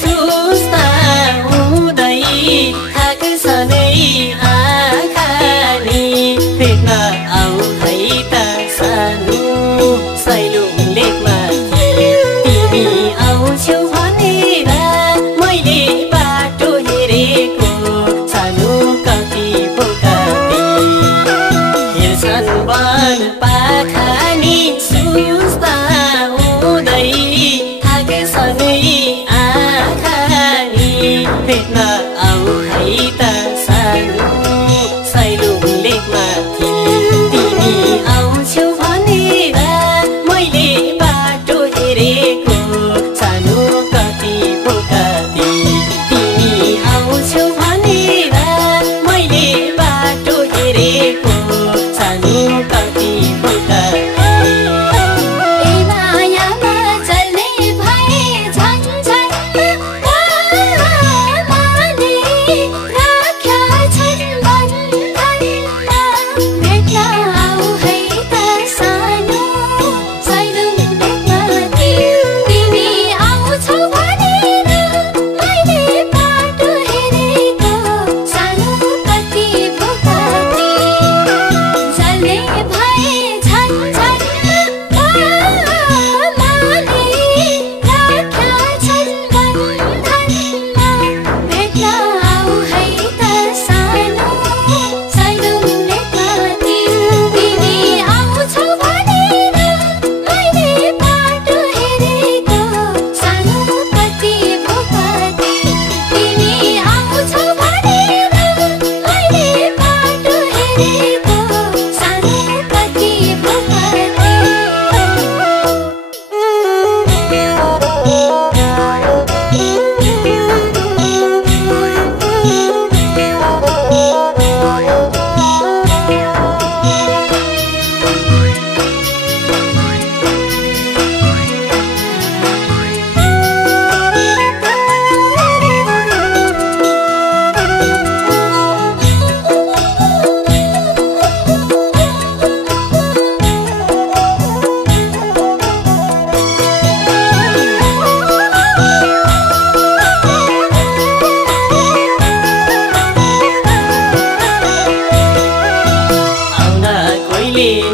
सुस्ता हुँदै थाक्छ नै आँखा नि भेट्न आऊ है त सानो सैलुङ लेकमाथि तिमी आउँछौ भनेर मैले बाटो हेरेको सानो कति पोकाती हेर्छन् वन पाखा नि सुस्ता हुँदै थाक्छ नै आँखा नि भेट्न आऊ है त सानो सैलुङ लेकमाथि तिमी आउँछौ भनेर मैले बाटो हेरेको सानो कति पोकाती तिमी आउँछौ भनेर मैले बाटो हेरेको सानो कति पोकाती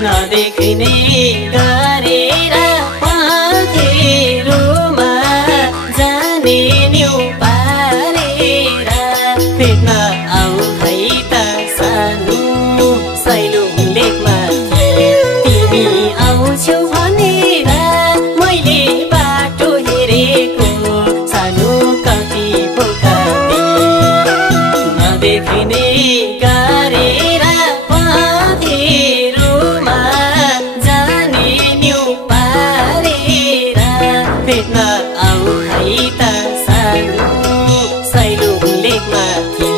नदेखिने गरेर पखेरुमा जाने न्यु पारेर भेट्न आऊ है त सानो सैलुङ लेकमाथि तिमी आउँछौ भनेर मैले बाटो हेरेको सानो कति पोकाती नदेखिने गरेर पखेरुमा जाने न्यु पारेर भेट्न आऊ है त सानो सैलुङ लेकमाथि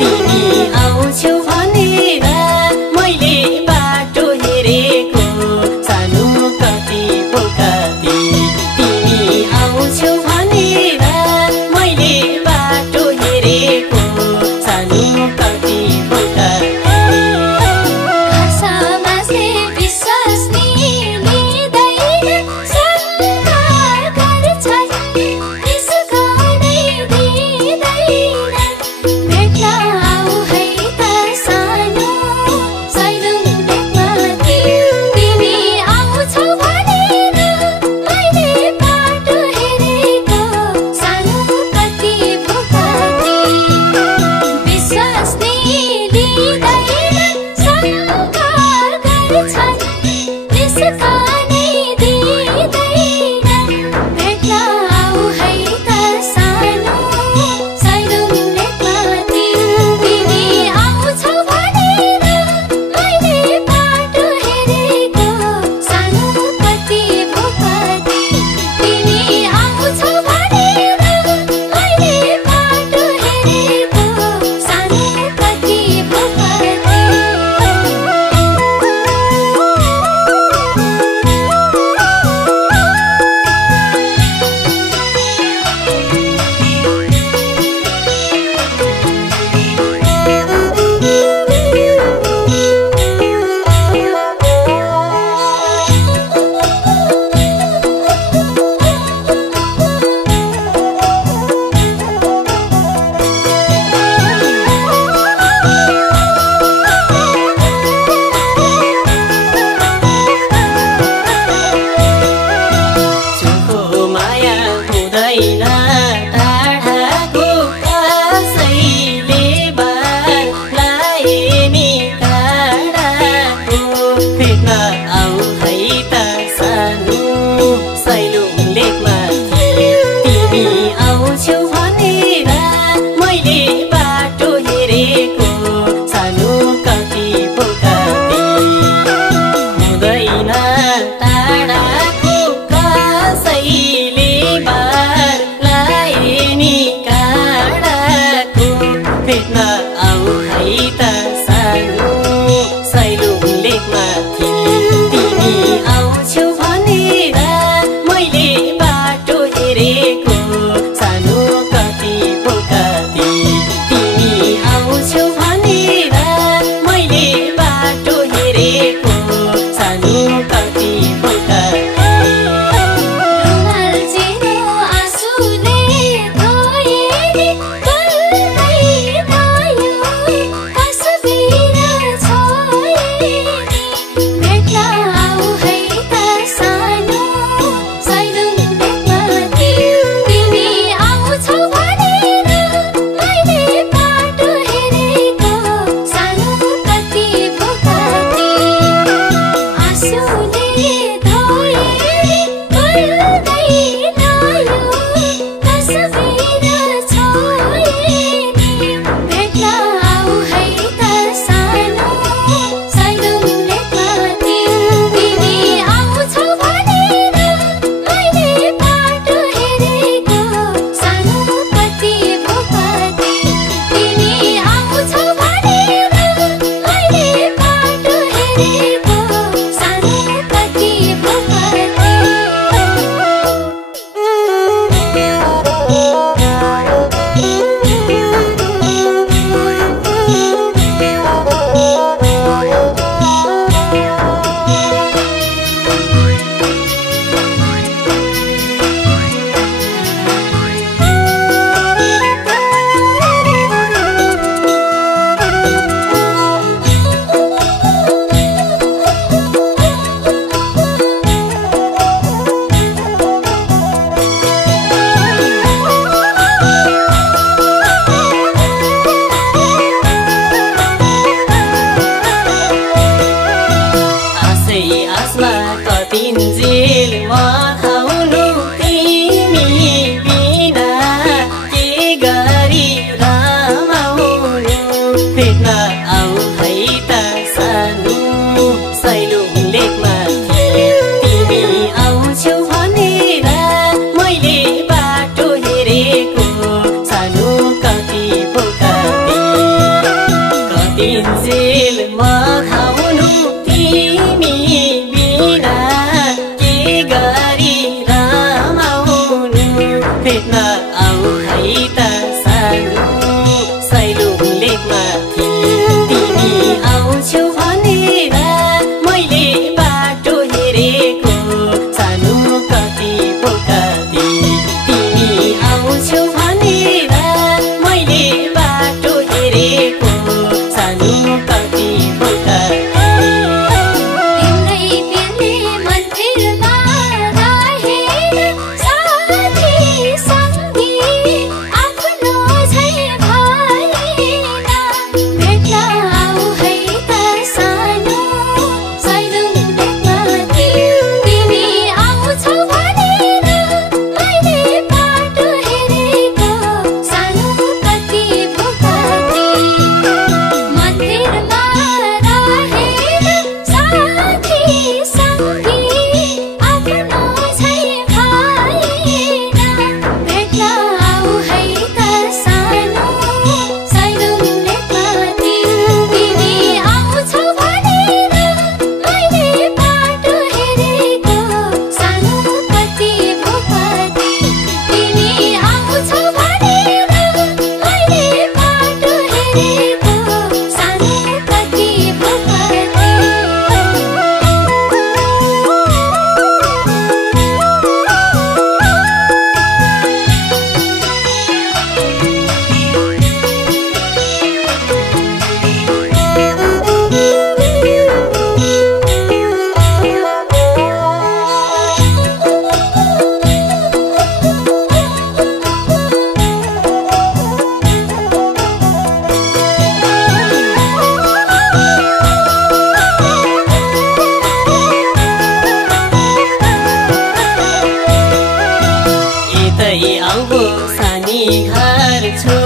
तिमी आउँछौ भनेर मैले बाटो हेरेको सानो कति पोकाती तिमी आउँछौ भनेर मैले बाटो हेरेको सानो कति पोकाती विश्वास नि लिँदैन संसार गर्छ हुँदैन टाढाको कसैले बारलाई नि टाढाको भेट्न आऊ है त सानो सैलुङ लेकमा तिमी आउँछौ भनेर मैले बाटो हेरेको सानो कति पोखरी हुँदैन टाढाको कसैले बारलाई नि काँडाको भेट्न आऊ है त सानो सैलुङ लेकमा तिमी आउँछौ भनेर मैले बाटो हेरेको सानो कति पोखरी तिमी आउँछौ भनेर मैले बाटो हेरेको सानो कति पोखरी आसमा कतिन्जेल मथाउनु तिमी बिना के गरी रमाउनु भेट्न आऊ है त सानो सैलुङ लेकमा तिमी आउँछौ भनेर मैले बाटो हेरेको सानो कति पोखरी कतिन्जेल मथाउनु तिमी बिना के गरी रमाउनु भेट्न आऊ है त सानो सैलुङ लेकमा तिमी आउँछौ भनेर मैले बाटो हेरेको सानो कति पोखरी तिमी आउँछौ भनेर मैले बाटो हेरेको सानो कति पोखरी साथी संगी आफू गाउँको सानी घर छु